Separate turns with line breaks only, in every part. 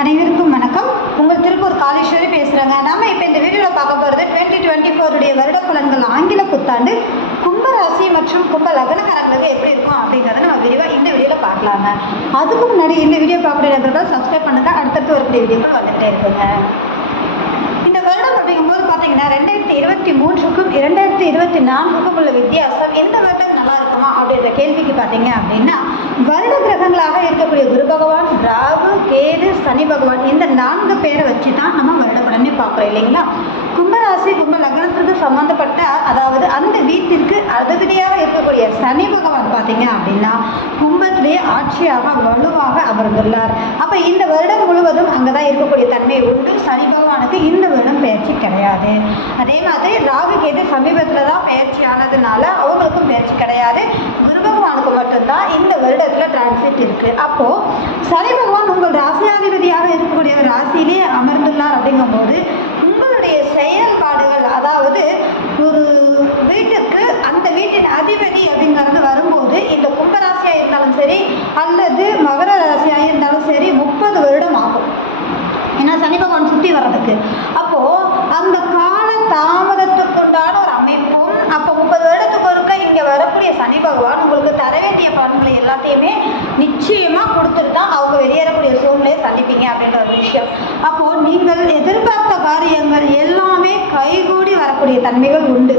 அனைவருக்கும் வணக்கம். உங்கள் திருப்பூர் காளீஸ்வரி பேசுகிறேங்க நம்ம இப்போ இந்த வீடியோவில் பார்க்க போகிறது டுவெண்ட்டி டுவெண்ட்டி ஃபோருடைய வருட பலன்கள் ஆங்கில புத்தாண்டு கும்பராசி மற்றும் கும்ப லக்னக்காரங்களுக்கு எப்படி இருக்கும் அப்படிங்கிறத நம்ம விரிவாக இந்த வீடியோவில் பார்க்கலாங்க. அதுக்கு முன்னாடி இந்த வீடியோ பார்க்குற நபர்கள் சப்ஸ்கிரைப் பண்ணுங்க. அடுத்தடுத்து வரக்கூடிய வீடியோக்கள் வந்துகிட்டே இருக்குங்க. இந்த வருடம் அப்படிங்கும்போது பார்த்தீங்கன்னா ரெண்டாயிரத்தி இருபத்தி மூன்றுக்கும் இரண்டாயிரத்தி இருபத்தி நான்குக்கும் உள்ள வித்தியாசம் எந்த வருடம் நல்லா இருக்குமா அப்படின்ற கேள்விக்கு பார்த்தீங்க அப்படின்னா வருட கிரகங்களாக இருக்கக்கூடிய குரு பகவான் ரா கேது சனி பகவான் இந்த நான்கு பேரை வச்சு தான் நம்ம வருடப்படமே பார்க்குறோம் இல்லைங்களா? ராசி கும்ப லக்னத்திற்கு சம்பந்தப்பட்ட அதாவது அந்த வீட்டிற்கு அதிபதியாக இருக்கக்கூடிய சனி பகவான் பார்த்தீங்க அப்படின்னா கும்பத்திலே ஆட்சியாக வலுவாக அமர்ந்துள்ளார். அப்போ இந்த வருடம் முழுவதும் அங்கே தான் இருக்கக்கூடிய தன்மை உண்டு. சனி பகவானுக்கு இந்த வருடம் பயிற்சி கிடையாது. அதே மாதிரி ராகு கேது சமீபத்தில் தான் பயிற்சி ஆனதுனால அவங்களுக்கும் பயிற்சி கிடையாது. குரு பகவானுக்கு மட்டும்தான் இந்த வருடத்தில் டிரான்சிட் இருக்கு. அப்போ சனி பகவான் உங்கள் ராசியாதிபதியாக இருக்கக்கூடிய ஒரு ராசியிலே அமர்ந்துள்ளார் அப்படிங்கும்போது உங்களுடைய அதாவது ஒரு வீட்டுக்கு அந்த வீட்டின் அதிபதி அப்படிங்கிறது வரும்போது இந்த கும்பராசியாக இருந்தாலும் சரி அல்லது மகர ராசியாக இருந்தாலும் சரி முப்பது வருடம் ஆகும். ஏன்னா சனி பகவான் சுற்றி வர்றதுக்கு. அப்போது அந்த கால தாமதத்துக்குண்டான ஒரு அமைப்பும் அப்போ முப்பது வருடத்துக்கு ஒருக்க இங்கே வரக்கூடிய சனி பகவான் உங்களுக்கு தர வேண்டிய பலன்களை எல்லாத்தையுமே நிச்சயமாக கொடுத்துட்டு தான் அவங்க வெளியே சந்திப்பீங்க அப்படின்ற ஒரு விஷயம். அப்போது நீங்கள் எதிர்பார்த்த காரியங்கள் எல்லாமே கைகூடி வரக்கூடிய தன்மைகள் உண்டு.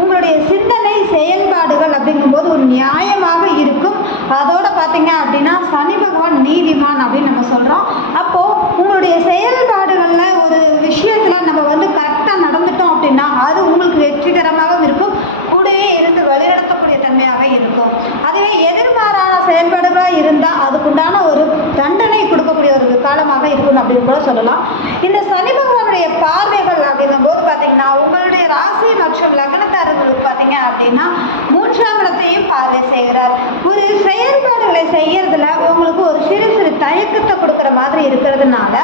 உங்களுடைய சிந்தனை செயல்பாடுகள் அப்படிங்கும்போது ஒரு நியாயமாக இருக்கும். அதோட பார்த்தீங்க அப்படின்னா சனி பகவான் நீதிமான் அப்படின்னு நம்ம சொல்கிறோம் அப்போது உங்களுடைய செயல்பாடுகளில் ஒரு விஷயத்தில் நம்ம வந்து கரெக்டாக நடந்துட்டோம் அப்படின்னா அது உங்களுக்கு வெற்றிகரமாகவும் இருக்கும். கூடவே இருந்து வழிநடத்தக்கூடிய தன்மையாக இருக்கும். அதுவே எதிர்மாறான செயல்பாடுகளாக இருந்தால் அதுக்குண்டான ஒரு தண்டனை கொடுக்கக்கூடிய ஒரு காலமாக இருக்கும் அப்படின்னு கூட சொல்லலாம். இந்த சனி பகவானுடைய பார்வைகள் அப்படிங்கும் போது பார்த்தீங்கன்னா உங்களுடைய ராசி மற்றும் லக்னத்தாரர்களுக்கு பார்த்தீங்க அப்படின்னா மூன்றாம் இடத்தையும் பார்வை செய்கிறார். ஒரு செயல்பாடுகளை செய்யறதுல உங்களுக்கு ஒரு சிறு சிறு தயக்கத்தை கொடுக்குற மாதிரி இருக்கிறதுனால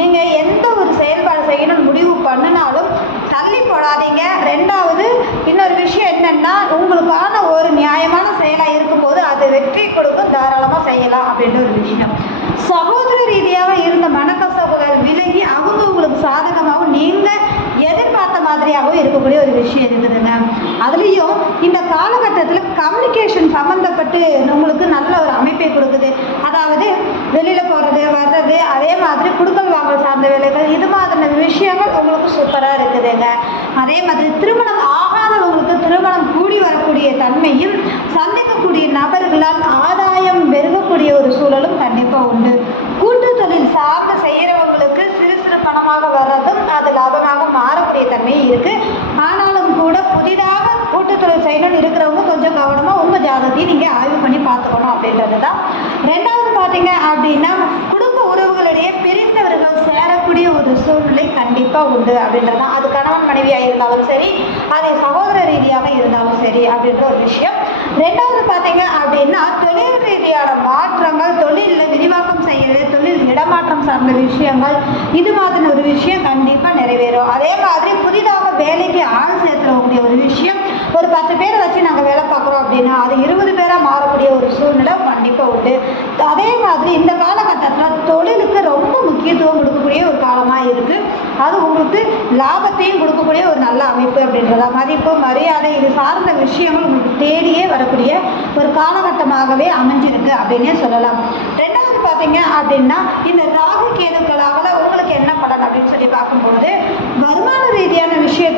நீங்கள் எந்த ஒரு செயல்பாடு செய்யணும்னு முடிவு பண்ணினாலும் தள்ளி போடாதீங்க. ரெண்டாவது இன்னொரு விஷயம் என்னென்னா உங்களுக்கான ஒரு நியாயமான செயலாக இருக்கும்போது அது வெற்றி கொடுக்கும் தாராளமாக செய்யலாம் அப்படின்ற ஒரு விஷயம். சகோதர ரீதியாக இருந்த மனக்கசப்புகள் விலகி அவங்க உங்களுக்கு சாதகமாகவும் நீங்கள் எதிர்பார்த்த மாதிரியாகவும் இருக்கக்கூடிய ஒரு விஷயம் இருக்குதுங்க அதுலேயும் இந்த காலகட்டத்தில் கம்யூனிகேஷன் சம்மந்தப்பட்டு உங்களுக்கு நல்ல ஒரு அமைப்பை கொடுக்குது. அதாவது வெளியில் போகிறது வர்றது அதே மாதிரி குடுக்கல் வாங்கல் சார்ந்த வேலைகள் இது மாதிரியான விஷயங்கள் உங்களுக்கு சூப்பராக இருக்குதுங்க. அதே மாதிரி திருமணம் ஆகாதவங்களுக்கு திருமணம் கூடி வரக்கூடிய தன்மையும் சந்திக்கக்கூடிய நபர்களால் ஆதாயம் பெருகக்கூடிய ஒரு சூழலும் கண்டிப்பாக உண்டு கூட்டு தொழில் சார்ந்து செய்கிறவங்களுக்கு சிறு சிறு பணமாக வர்றதும் அது லாபமாக மாறக்கூடிய தன்மை இருக்கு ஆனாலும் கூட புதிதாக கூட்டுத்தொழில் இருக்கிறவங்க கொஞ்சம் கவனமாக உங்கள் ஜாதகத்தையும் நீங்கள் ஆய்வு பண்ணி பார்த்துக்கணும் அப்படின்றது தான் ரெண்டாவது பார்த்தீங்க அப்படின்னா குடும்ப உறவுகளிடையே பிரிந்தவர்கள் சேரக்கூடிய ஒரு சூழ்நிலை கண்டிப்பாக உண்டு அப்படின்றது தான் அது கணவன் மனைவியாக இருந்தாலும் சரி அதை சகோதர ரீதியாக இருந்தாலும் சரி அப்படின்ற ஒரு விஷயம். ரெண்டாவது பார்த்தீங்க அப்படின்னா தொழில் ரீதியான மாற்றங்கள் தொழிலில் விரிவாக்கம் செய்கிறது தொழில் இடமாற்றம் சார்ந்த விஷயங்கள் இது மாதிரி ஒரு விஷயம் கண்டிப்பாக நிறைவேறும். அதே மாதிரி புதிதாக வேலைக்கு ஆள் சேர்த்துறவங்களுடைய ஒரு விஷயம் ஒரு பத்து பேரை வச்சு நாங்கள் வேலை பார்க்குறோம் அப்படின்னா அது இருபது பேராக மாறக்கூடிய ஒரு சூழ்நிலை கண்டிப்பாக உண்டு. அதே மாதிரி இந்த காலகட்டத்தில் தொழிலுக்கு ரொம்ப முக்கியத்துவம் கொடுக்கக்கூடிய ஒரு காலமாக இருக்குது அது உங்களுக்கு லாபத்தையும் கொடுக்கக்கூடிய ஒரு நல்ல அமைப்பு அப்படின்றத மதிப்பு மரியாதை இது சார்ந்த விஷயங்கள் உங்களுக்கு தேடியே வரக்கூடிய ஒரு காலகட்டமாகவே அமைஞ்சிருக்கு அப்படின்னே சொல்லலாம். ரெண்டாவது பார்த்தீங்க அப்படின்னா இந்த ராகு கேதுக்களால் உங்களுக்கு என்ன பலன் அப்படின்னு சொல்லி பார்க்கும்போது வருமான ரீதியான விஷயத்தை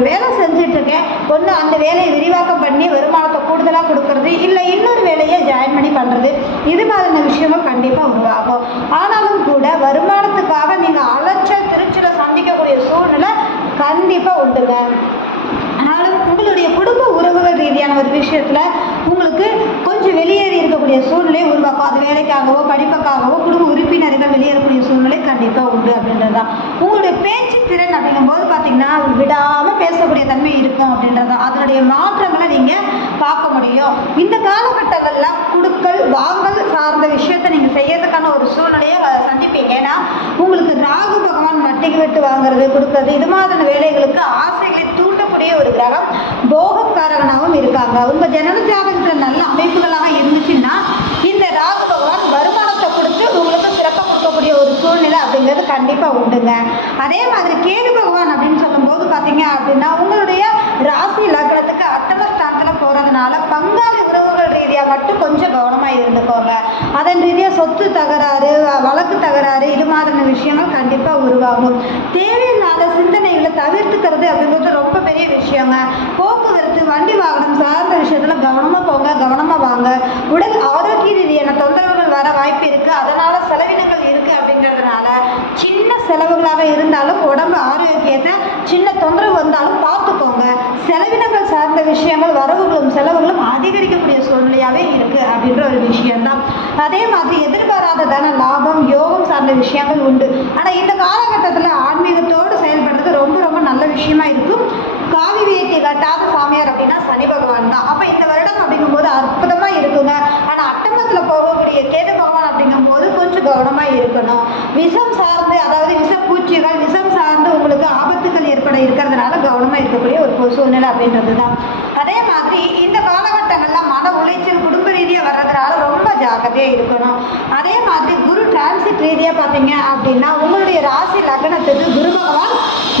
ஒரு வேலை செஞ்சிட்ருக்கேன். ஒன்று அந்த வேலையை விரிவாக்கம் பண்ணி வருமானத்தை கூடுதலாக கொடுக்கறது இல்லை இன்னொரு வேலையை ஜாயின் பண்ணி பண்ணுறது இது மாதிரியான விஷயமும் கண்டிப்பாக உருவாகும் ஆனாலும் கூட வருமானத்துக்காக நீங்கள் அலைச்சல் திருச்சியில் சந்திக்கக்கூடிய சூழ்நிலை கண்டிப்பாக உண்டுங்க. ஆனாலும் உங்களுடைய குடும்ப உறவுகள் ரீதியான ஒரு விஷயத்தில் உங்களுக்கு கொஞ்சம் வெளியேறி இருக்கக்கூடிய சூழ்நிலை உருவாக்கும். அது வேலைக்காகவோ படிப்புக்காகவோ குடும்ப உறுப்பினர்கள் வெளியேறக்கூடிய சூழ்நிலை கண்டிப்பாக உண்டு அப்படின்றது தான் உங்களுடைய பேச்சு திறன் அப்படிங்கும்போது பார்த்தீங்கன்னா விடா பேசக்கூடிய தன்மை இருக்கும் அப்படின்றது அதனுடைய மாற்றங்களை நீங்கள் பார்க்க முடியும். இந்த காலகட்டங்களில் குடுக்கல் வாங்கல் சார்ந்த விஷயத்தை நீங்கள் செய்யறதுக்கான ஒரு சூழ்நிலையை சந்திப்பீங்க. ஏன்னா உங்களுக்கு ராகு பகவான் வட்டிக்கு விட்டு வாங்குறது கொடுக்கறது இது மாதிரியான வேலைகளுக்கு ஆசைகளை தூண்டக்கூடிய ஒரு கிரகம் போகக்காரகனாகவும் இருக்காங்க. உங்க ஜனன ஜாதகத்துல நல்ல அமைப்புகளாக இருந்துச்சுன்னா அப்படிங்கிறது கண்டிப்பாக உண்டுங்க. அதே மாதிரி கேது பகவான் அப்படின்னு சொல்லும்போது பார்த்தீங்க அப்படின்னா உங்களுடைய ராசி லக்னத்துக்கு அட்டமஸ்தானத்தில் போகிறதுனால பங்காளி உறவுகள் ரீதியாக மட்டும் கொஞ்சம் கவனமாக இருந்துக்கோங்க. அதன் ரீதியாக சொத்து தகராறு வழக்கு தகராறு இது மாதிரியான விஷயங்கள் கண்டிப்பாக உருவாகும். தேவையில்லாத சிந்தனைகளை தவிர்த்துக்கிறது அப்படிங்கிறது ரொம்ப பெரிய விஷயங்க. போக்குவரத்து வண்டி வாகனம் சார்ந்த விஷயத்தில் கவனமாக போங்க கவனமாக வாங்க. உடல் ஆரோக்கிய ரீதியான தொந்தரவுகள் வர வாய்ப்பு இருக்குது அதனால் செலவினங்கள் இருக்குது அப்படிங்கிறதுனால சின்ன செலவுகளாக இருந்தாலும் உடம்பு ஆரோக்கியத்தை சின்ன தொந்தரவு வந்தாலும் பார்த்துக்கோங்க. செலவினங்கள் சார்ந்த விஷயங்கள் வரவுகளும் செலவுகளும் அதிகரிக்கக்கூடிய சூழ்நிலையாகவே இருக்குது அப்படின்ற ஒரு விஷயம்தான். அதே மாதிரி எதிர்பாராததான லாபம் யோகம் சார்ந்த விஷயங்கள் உண்டு. ஆனால் இந்த காலகட்டத்தில் ஆன்மீகத்தோடு செயல்படுறது ரொம்ப ரொம்ப நல்ல விஷயமா இருக்கும். காவி வேட்டி கட்டாத சாமியார் அப்படின்னா சனி பகவான் தான். அப்போ இந்த வருடம் அப்படிங்கும்போது அற்புதமாக இருக்குங்க. ஆனால் அட்டமத்தில் போகக்கூடிய கேது பகவான் அப்படிங்கும்போது கொஞ்சம் கவனமாக இருக்கணும். விஷம் சார்ந்து அதாவது விஷப்பூச்சிகள் விஷம் சார்ந்து உங்களுக்கு ஆபத்துகள் ஏற்பட இருக்கிறதுனால கவனமாக இருக்கக்கூடிய ஒரு சூழ்நிலை அப்படின்றது தான் அதே மாதிரி இந்த காலகட்டங்களில் மன உளைச்சல் குடும்ப ரீதியாக வர்றதுனால ரொம்ப ஜாக்கிரதையாக இருக்கணும். அதே மாதிரி குரு டிரான்சிட் ரீதியாக பார்த்தீங்க அப்படின்னா உங்களுடைய ராசி லக்னத்துக்கு குரு பகவான்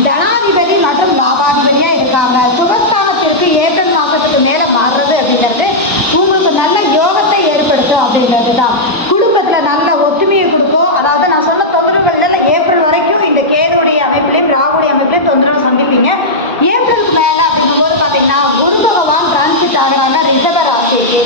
தனாதிபதி மற்றும் லாபாதிபதியாக இருக்காங்க. சுகஸ்தானத்திற்கு ஏப்ரல் மாதத்துக்கு மேலே மாறுறது அப்படிங்கிறது உங்களுக்கு நல்ல யோகத்தை ஏற்படுத்தும் அப்படிங்கிறது தான் குடும்பத்தில் நல்ல ஒற்றுமையை கொடுக்கும் அதாவது நான் சொன்ன தொந்தரவுகள் இல்லை ஏப்ரல் வரைக்கும் இந்த கேதுடைய அமைப்பிலையும் ராகுடைய அமைப்பிலையும் தொந்தரவு சந்திப்பீங்க ஏப்ரலுக்கு மேலே அப்படிங்கும்போது பார்த்தீங்கன்னா குரு பகவான் டிரான்சிட் ஆகிறாங்க ரிஷப ராசிக்கு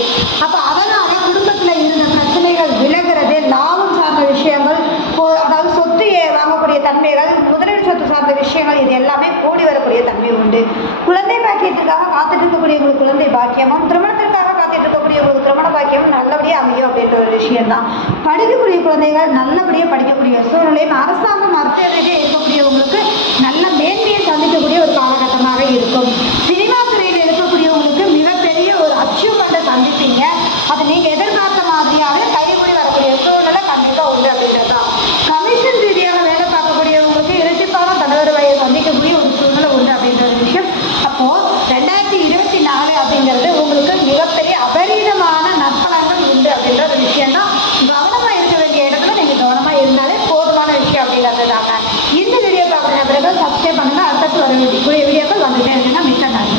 அப்போ அதனால குடும்பத்தில் இருந்த பிரச்சனைகள் விலகிறது லாபம் சார்ந்த விஷயங்கள் போ- அதாவது சொத்து ஏ- வாங்கக்கூடிய தன்மைகள் முதலீடு சொத்து சார்ந்த விஷயங்கள் இது எல்லாமே கூடி வரக்கூடிய தன்மை உண்டு குழந்தை பாக்கியத்துக்காக காத்துட்டு இருக்கக்கூடியவங்களுக்கு குழந்தை பாக்கியமும் திருமணத்திற்காக காத்துட்டு ஒரு திருமண பாக்கியமும் நல்லபடியாக அமையும் அப்படின்ற ஒரு விஷயம் தான் படிக்கக்கூடிய குழந்தைகள் நல்லபடியாக படிக்கக்கூடிய சூழ்நிலையும் அரசாங்கம் அரசியல் இருக்கக்கூடியவங்களுக்கு நல்ல மேன்மையை சந்திக்கக்கூடிய ஒரு காலகட்டமாக இருக்கும்.